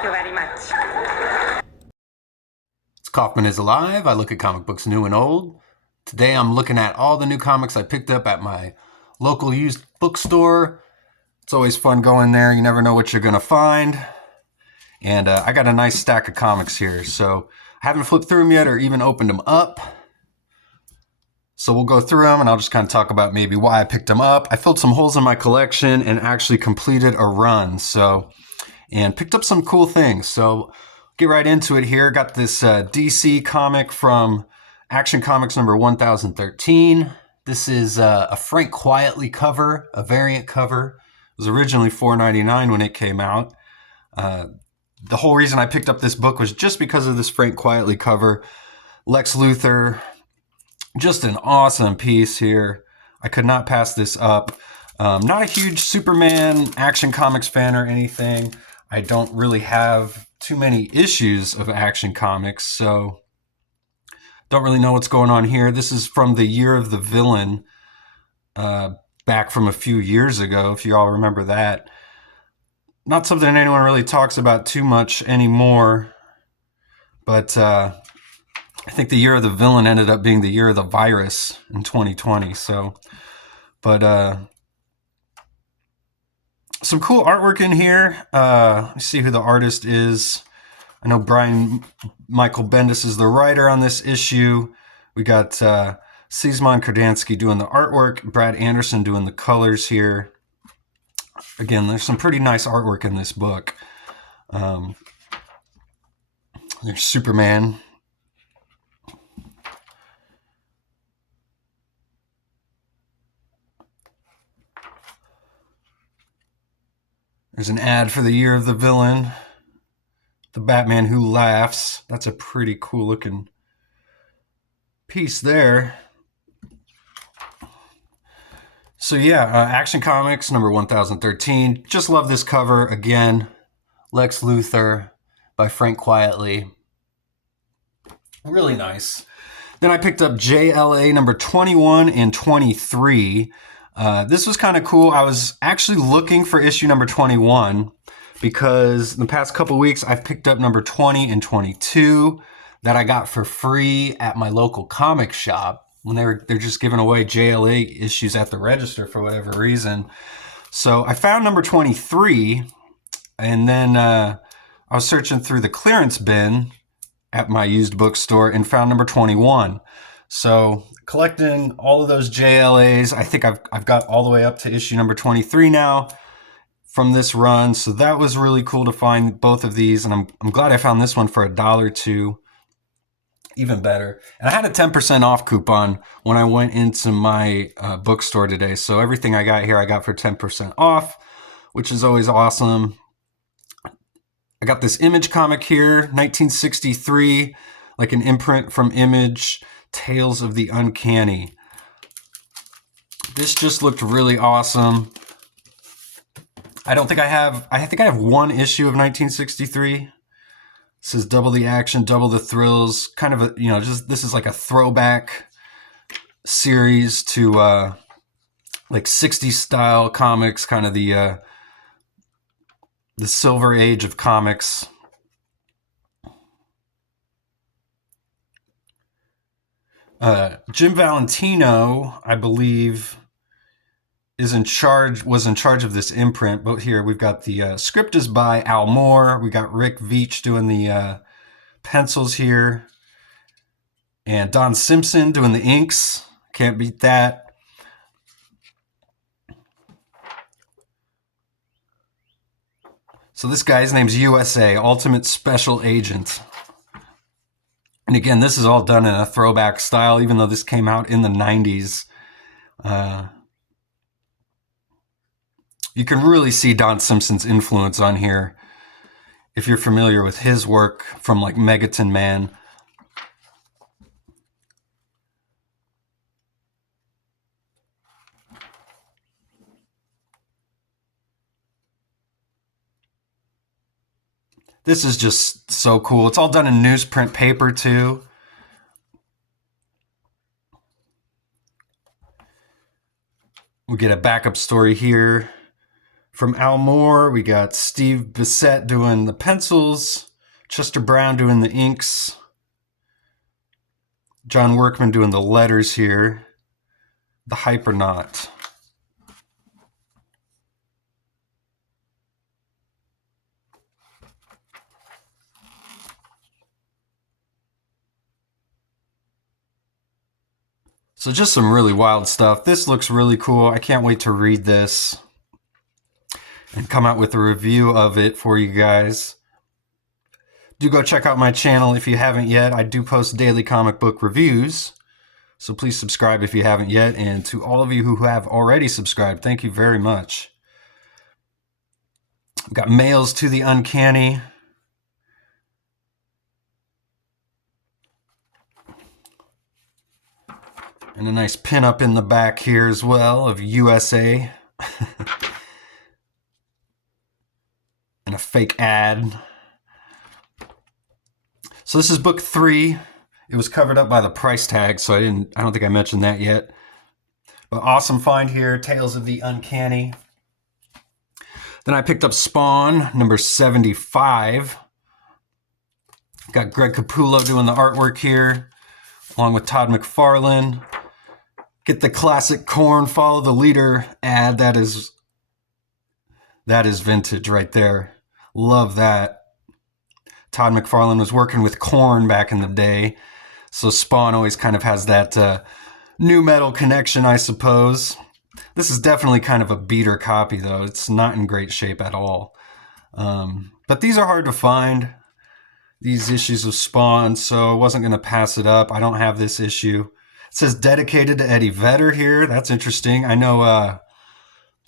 Thank you very much. It's Kaufman is Alive. I look at comic books new and old. Today I'm looking at all the new comics I picked up at my local used bookstore. It's always fun going there. You never know what you're going to find. And I got a nice stack of comics here. So I haven't flipped through them yet or even opened them up. So we'll go through them and I'll just kind of talk about maybe why I picked them up. I filled some holes in my collection and actually completed a run. And picked up some cool things. So get right into it here. Got this DC comic from Action Comics number 1013. This is a Frank Quietly cover, a variant cover. It was originally $4.99 when it came out. The whole reason I picked up this book was just because of this Frank Quietly cover. Lex Luthor, just an awesome piece here. I could not pass this up. Not a huge Superman Action Comics fan or anything. I don't really have too many issues of Action Comics, so don't really know what's going on here. This is from the Year of the Villain, back from a few years ago, if you all remember that. Not something anyone really talks about too much anymore, but I think the Year of the Villain ended up being the Year of the Virus in 2020. Some cool artwork in here. Let's see who the artist is. I know Brian Michael Bendis is the writer on this issue. We got Szymon Kudranski doing the artwork, Brad Anderson doing the colors here. Again, there's some pretty nice artwork in this book. There's Superman. There's an ad for the Year of the Villain. The Batman Who Laughs. That's a pretty cool looking piece there. So yeah, Action Comics number 1013. Just love this cover. Again, Lex Luthor by Frank Quietly. Really nice. Then I picked up JLA number 21 and 23. This was kind of cool. I was actually looking for issue number 21 because in the past couple weeks I've picked up number 20 and 22 that I got for free at my local comic shop when they're just giving away JLA issues at the register for whatever reason. So I found number 23, and then I was searching through the clearance bin at my used bookstore and found number 21. So collecting all of those JLAs, I think I've got all the way up to issue number 23 now from this run. So that was really cool to find both of these, and I'm glad I found this one for $1.02. Even better. And I had a 10% off coupon when I went into my bookstore today. So everything I got here, I got for 10% off, which is always awesome. I got this Image comic here, 1963, like an imprint from Image, Tales of the Uncanny. This just looked really awesome. I think I have one issue of 1963. It says double the action, double the thrills. Kind of this is like a throwback series to like 60s style comics, kind of the silver age of comics. Jim Valentino, I believe, was in charge of this imprint. But here we've got the script is by Al Moore. We got Rick Veitch doing the pencils here, and Don Simpson doing the inks. Can't beat that. So this guy's name's USA, Ultimate Special Agent. And again, this is all done in a throwback style, even though this came out in the 90s. You can really see Don Simpson's influence on here if you're familiar with his work from like Megaton Man. This is just so cool. It's all done in newsprint paper too. We get a backup story here From Al Moore, we got Steve Bissette doing the pencils, Chester Brown doing the inks, John Workman doing the letters here, the Hypernaut. So just some really wild stuff. This looks really cool. I can't wait to read this and come out with a review of it for you guys. Do go check out my channel if you haven't yet. I do post daily comic book reviews, so please subscribe if you haven't yet. And to all of you who have already subscribed, thank you very much. We've got Mails to the Uncanny. And a nice pin-up in the back here as well of USA. And a fake ad. So this is book 3. It was covered up by the price tag, so I don't think I mentioned that yet. But awesome find here, Tales of the Uncanny. Then I picked up Spawn, number 75. Got Greg Capullo doing the artwork here, along with Todd McFarlane. Get the classic Korn Follow the Leader ad. That is vintage right there. Love that. Todd McFarlane was working with Korn back in the day, so Spawn always kind of has that new metal connection, I suppose. This is definitely kind of a beater copy, though. It's not in great shape at all. But these are hard to find, these issues of Spawn, so I wasn't going to pass it up. I don't have this issue. It says dedicated to Eddie Vedder here. That's interesting. I know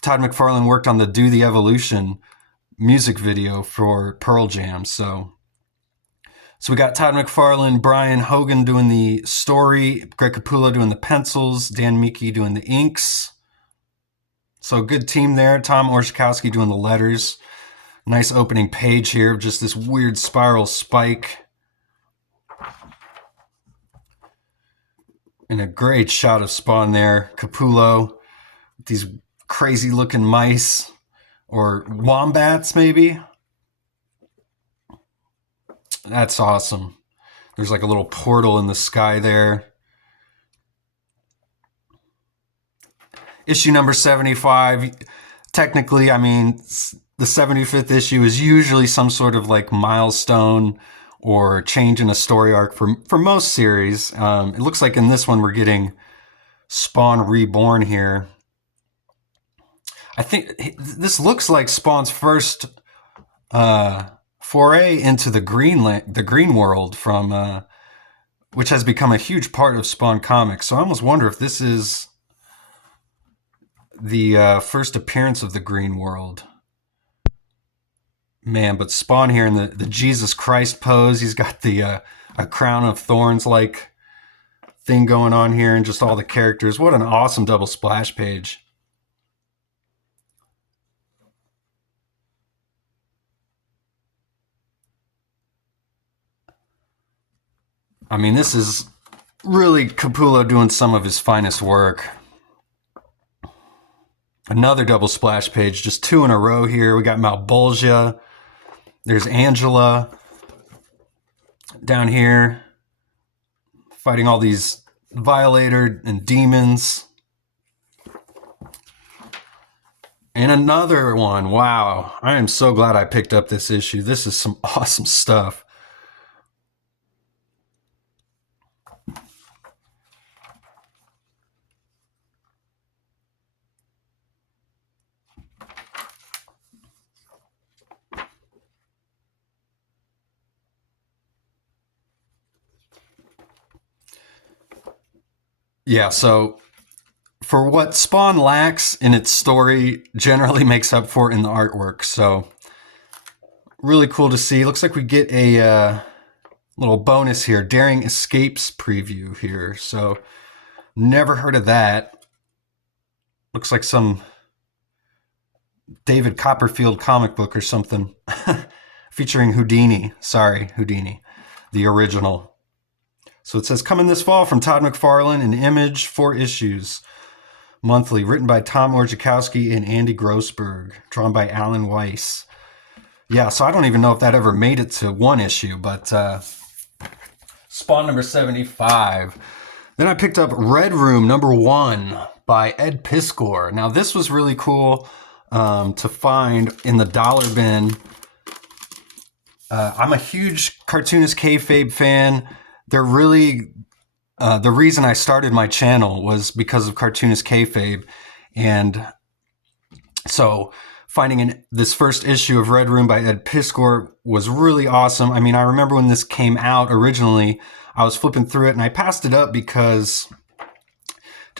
Todd McFarlane worked on the Do the Evolution music video for Pearl Jam. So we got Todd McFarlane, Brian Hogan doing the story, Greg Capullo doing the pencils, Dan Miki doing the inks. So good team there. Tom Orzechowski doing the letters. Nice opening page here, just this weird spiral spike. And a great shot of Spawn there. Capullo, these crazy looking mice, or wombats maybe. That's awesome. There's like a little portal in the sky there. Issue number 75. Technically, I mean, the 75th issue is usually some sort of like milestone or change in a story arc for most series. It looks like in this one we're getting Spawn Reborn here. I think this looks like Spawn's first foray into the green world from which has become a huge part of Spawn Comics. So I almost wonder if this is the first appearance of the green world. Man, but Spawn here in the Jesus Christ pose. He's got the a crown of thorns like thing going on here, and just all the characters. What an awesome double splash page. I mean, this is really Capullo doing some of his finest work. Another double splash page, just 2 in a row here. We got Malbolgia. There's Angela down here fighting all these Violator and demons. And another one. Wow. I am so glad I picked up this issue. This is some awesome stuff. Yeah, so for what Spawn lacks in its story, generally makes up for in the artwork. So really cool to see. Looks like we get a little bonus here, Daring Escapes preview here. So never heard of that. Looks like some David Copperfield comic book or something featuring Houdini. Sorry, Houdini, the original. So it says, coming this fall from Todd McFarlane, an Image, 4 issues. monthly, written by Tom Orzechowski and Andy Grossberg, drawn by Alan Weiss. Yeah, so I don't even know if that ever made it to one issue, but Spawn number 75. Then I picked up Red Room number 1 by Ed Piskor. Now this was really cool to find in the dollar bin. I'm a huge Cartoonist Kayfabe fan. They're really the reason I started my channel was because of Cartoonist Kayfabe, and so finding this first issue of Red Room by Ed Piskor was really awesome. I mean, I remember when this came out originally, I was flipping through it and I passed it up because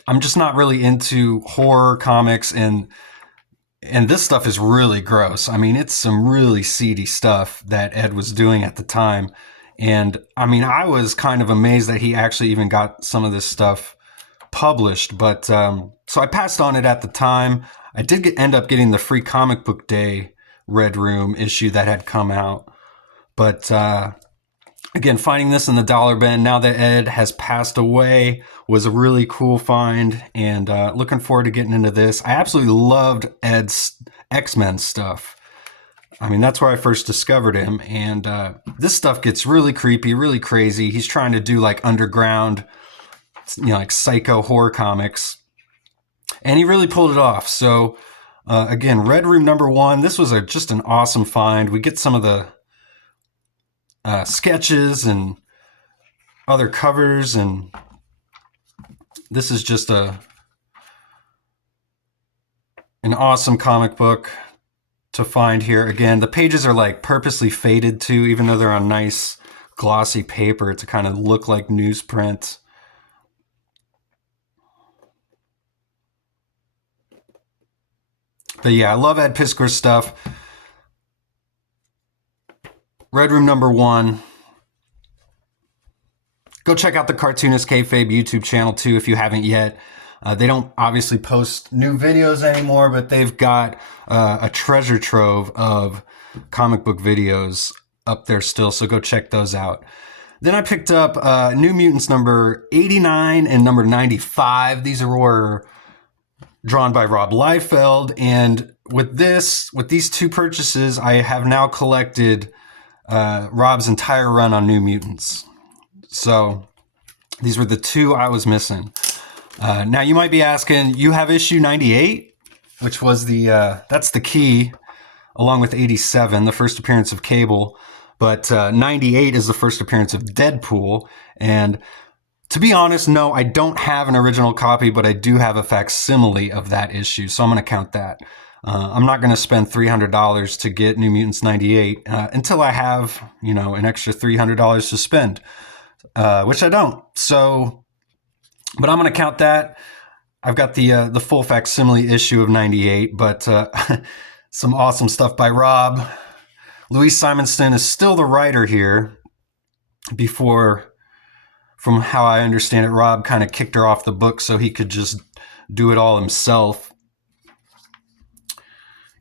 I'm just not really into horror comics, and this stuff is really gross. I mean, it's some really seedy stuff that Ed was doing at the time. And I mean, I was kind of amazed that he actually even got some of this stuff published. But so I passed on it at the time. I did end up getting the free Comic Book Day Red Room issue that had come out. But again, finding this in the dollar bin now that Ed has passed away was a really cool find, and looking forward to getting into this. I absolutely loved Ed's X-Men stuff. I mean, that's where I first discovered him, and this stuff gets really creepy, really crazy. He's trying to do like underground, like psycho horror comics, and he really pulled it off. So again, Red Room number 1. This was just an awesome find. We get some of the sketches and other covers, and this is just an awesome comic book to find here. Again, the pages are like purposely faded too, even though they're on nice glossy paper to kind of look like newsprint. But yeah, I love Ed Piskor's stuff. Red Room number 1. Go check out the Cartoonist Kayfabe YouTube channel too if you haven't yet. They don't obviously post new videos anymore, but they've got a treasure trove of comic book videos up there still, so go check those out. Then I picked up New Mutants number 89 and number 95. These were drawn by Rob Liefeld, and with these two purchases, I have now collected Rob's entire run on New Mutants. So these were the two I was missing. Now you might be asking, you have issue 98, which was that's the key, along with 87, the first appearance of Cable, but 98 is the first appearance of Deadpool. And to be honest, no, I don't have an original copy, but I do have a facsimile of that issue, so I'm going to count that. I'm not going to spend $300 to get New Mutants 98 until I have, an extra $300 to spend, which I don't. So, but I'm going to count that. I've got the full facsimile issue of 98, but some awesome stuff by Rob. Louise Simonson is still the writer here. From how I understand it, Rob kind of kicked her off the book so he could just do it all himself.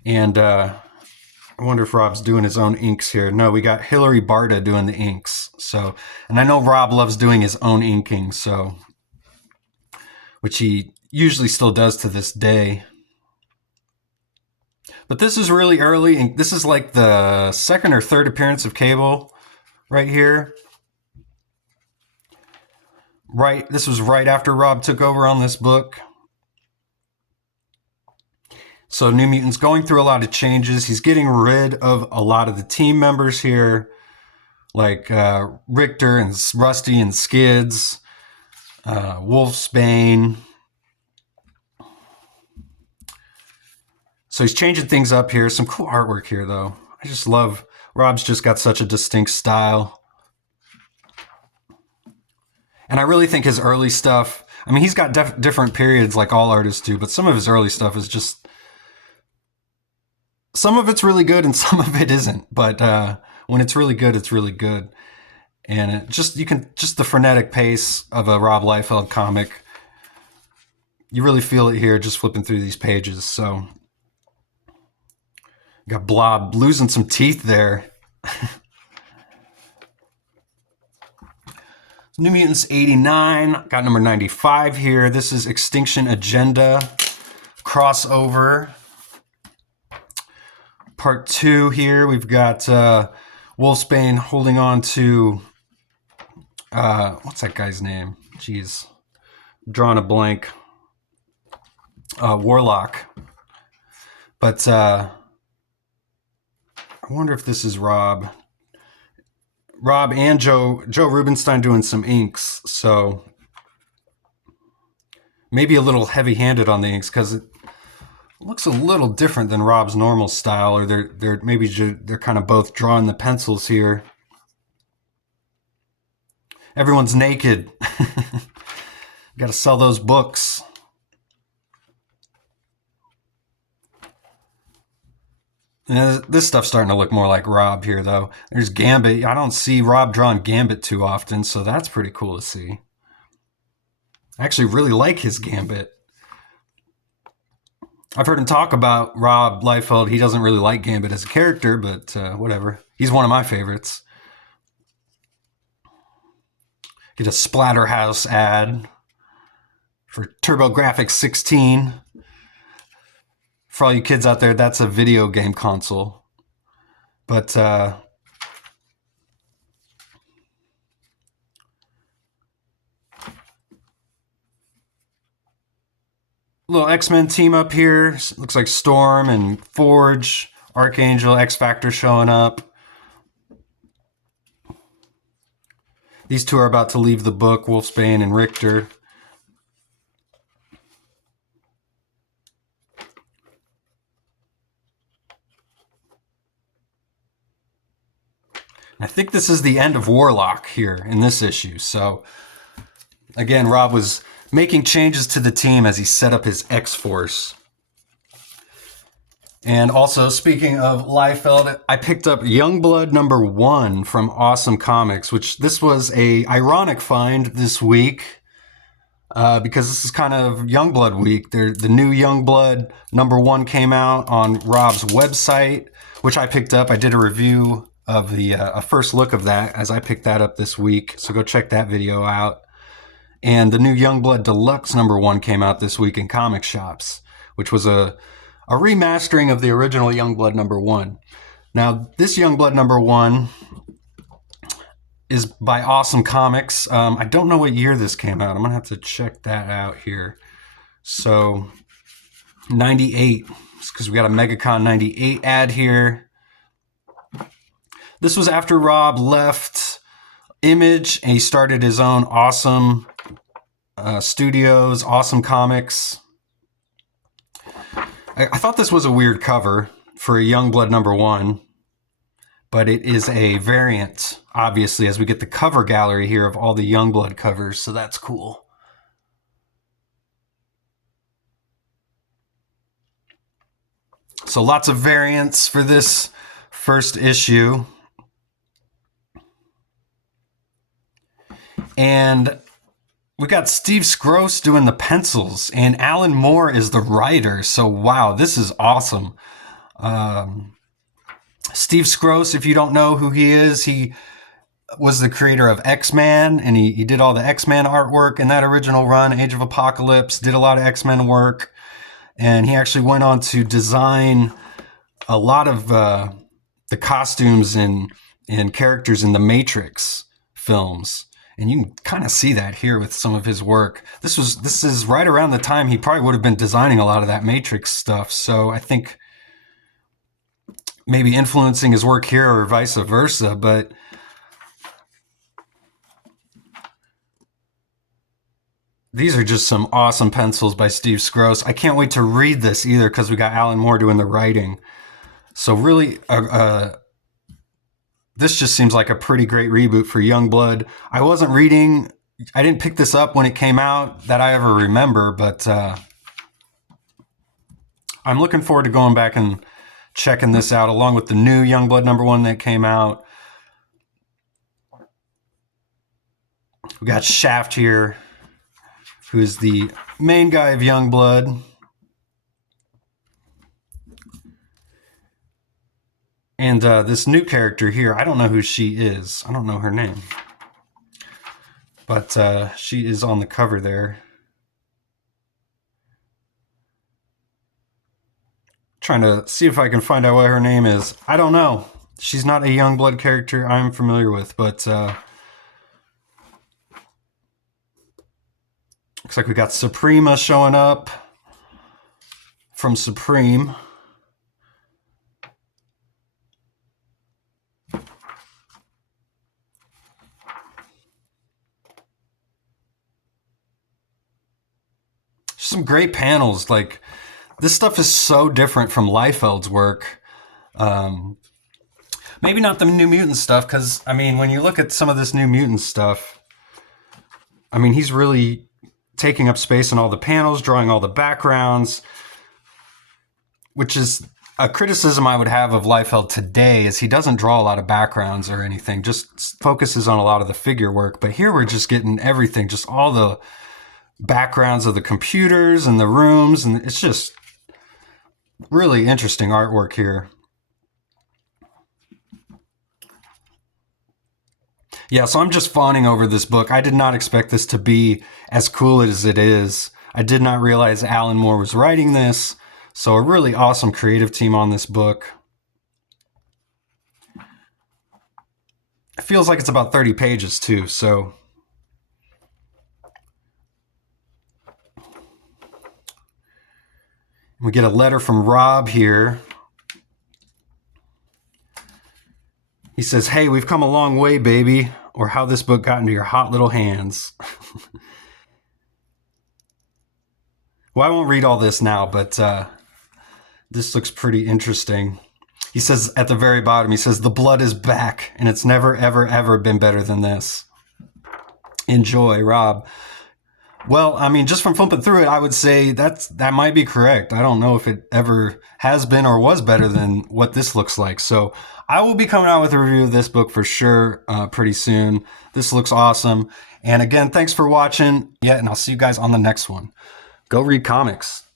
And I wonder if Rob's doing his own inks here. No, we got Hilary Barta doing the inks. So, and I know Rob loves doing his own inking, so, which he usually still does to this day. But this is really early, and this is like the second or third appearance of Cable right here. This was right after Rob took over on this book. So New Mutants going through a lot of changes. He's getting rid of a lot of the team members here, like Richter and Rusty and Skids, Wolfsbane. So he's changing things up here. Some cool artwork here, though. I just love, Rob's just got such a distinct style. And I really think his early stuff, I mean, he's got different periods like all artists do, but some of his early stuff is just, some of it's really good and some of it isn't. But when it's really good, it's really good. And just the frenetic pace of a Rob Liefeld comic, you really feel it here just flipping through these pages. So got Blob losing some teeth there. New Mutants 89, got number 95 here. This is Extinction Agenda crossover. Part 2 here. We've got Wolfsbane holding on to what's that guy's name? Jeez. Drawing a blank. Warlock. But I wonder if this is Rob. Rob and Joe Rubinstein doing some inks, so maybe a little heavy-handed on the inks because it looks a little different than Rob's normal style, or they're kind of both drawing the pencils here. Everyone's naked. Got to sell those books. And this stuff's starting to look more like Rob here, though. There's Gambit. I don't see Rob drawing Gambit too often, so that's pretty cool to see. I actually really like his Gambit. I've heard him talk about Rob Liefeld. He doesn't really like Gambit as a character, but whatever. He's one of my favorites. Get a Splatterhouse ad for TurboGrafx 16. For all you kids out there, that's a video game console. But little X-Men team up here. Looks like Storm and Forge, Archangel, X-Factor showing up. These two are about to leave the book, Wolfsbane and Richter. I think this is the end of Warlock here in this issue. So, again, Rob was making changes to the team as he set up his X-Force. And also, speaking of Liefeld, I picked up Youngblood number 1 from Awesome Comics, which this was a ironic find this week because this is kind of Youngblood week. The new Youngblood number 1 came out on Rob's website, which I picked up. I did a review of a first look of that as I picked that up this week. So go check that video out. And the new Youngblood Deluxe number 1 came out this week in comic shops, which was a remastering of the original Youngblood number 1. Now, this Youngblood number 1 is by Awesome Comics. I don't know what year this came out. I'm going to have to check that out here. So, 98, because we got a MegaCon 98 ad here. This was after Rob left Image and he started his own Awesome Studios, Awesome Comics. I thought this was a weird cover for a Youngblood number 1, but it is a variant, obviously, as we get the cover gallery here of all the Youngblood covers, so that's cool. So lots of variants for this first issue. And we got Steve Skroce doing the pencils, and Alan Moore is the writer. So, wow, this is awesome. Steve Skroce, if you don't know who he is, he was the creator of X-Men, and he did all the X-Men artwork in that original run, Age of Apocalypse, did a lot of X-Men work, and he actually went on to design a lot of the costumes and characters in the Matrix films. And you can kind of see that here with some of his work. This is right around the time he probably would have been designing a lot of that Matrix stuff. So I think maybe influencing his work here or vice versa. But these are just some awesome pencils by Steve Skroce. I can't wait to read this either because we got Alan Moore doing the writing. So really, this just seems like a pretty great reboot for Youngblood. I didn't pick this up when it came out that I ever remember, but I'm looking forward to going back and checking this out along with the new Youngblood number 1 that came out. We got Shaft here, who is the main guy of Youngblood. And this new character here, I don't know who she is. I don't know her name. but she is on the cover there. Trying to see if I can find out what her name is. I don't know. She's not a Youngblood character I'm familiar with, but looks like we got Suprema showing up from Supreme. Some great panels. Like, this stuff is so different from Liefeld's work. Maybe not the New Mutant stuff, because, I mean, when you look at some of this New Mutant stuff, I mean, he's really taking up space in all the panels, drawing all the backgrounds, which is a criticism I would have of Liefeld today, is he doesn't draw a lot of backgrounds or anything, just focuses on a lot of the figure work. But here we're just getting everything, just all the backgrounds of the computers and the rooms, and it's just really interesting artwork here. Yeah, so I'm just fawning over this book. I did not expect this to be as cool as it is. I did not realize Alan Moore was writing this. So a really awesome creative team on this book. It feels like it's about 30 pages too, so we get a letter from Rob here. He says, "Hey, we've come a long way, baby," or how this book got into your hot little hands. Well, I won't read all this now, but this looks pretty interesting. He says at the very bottom, he says, "The blood is back, and it's never, ever, ever been better than this. Enjoy, Rob." Well, I mean, just from flipping through it, I would say that might be correct. I don't know if it ever has been or was better than what this looks like. So I will be coming out with a review of this book for sure pretty soon. This looks awesome. And again, thanks for watching. Yeah, and I'll see you guys on the next one. Go read comics.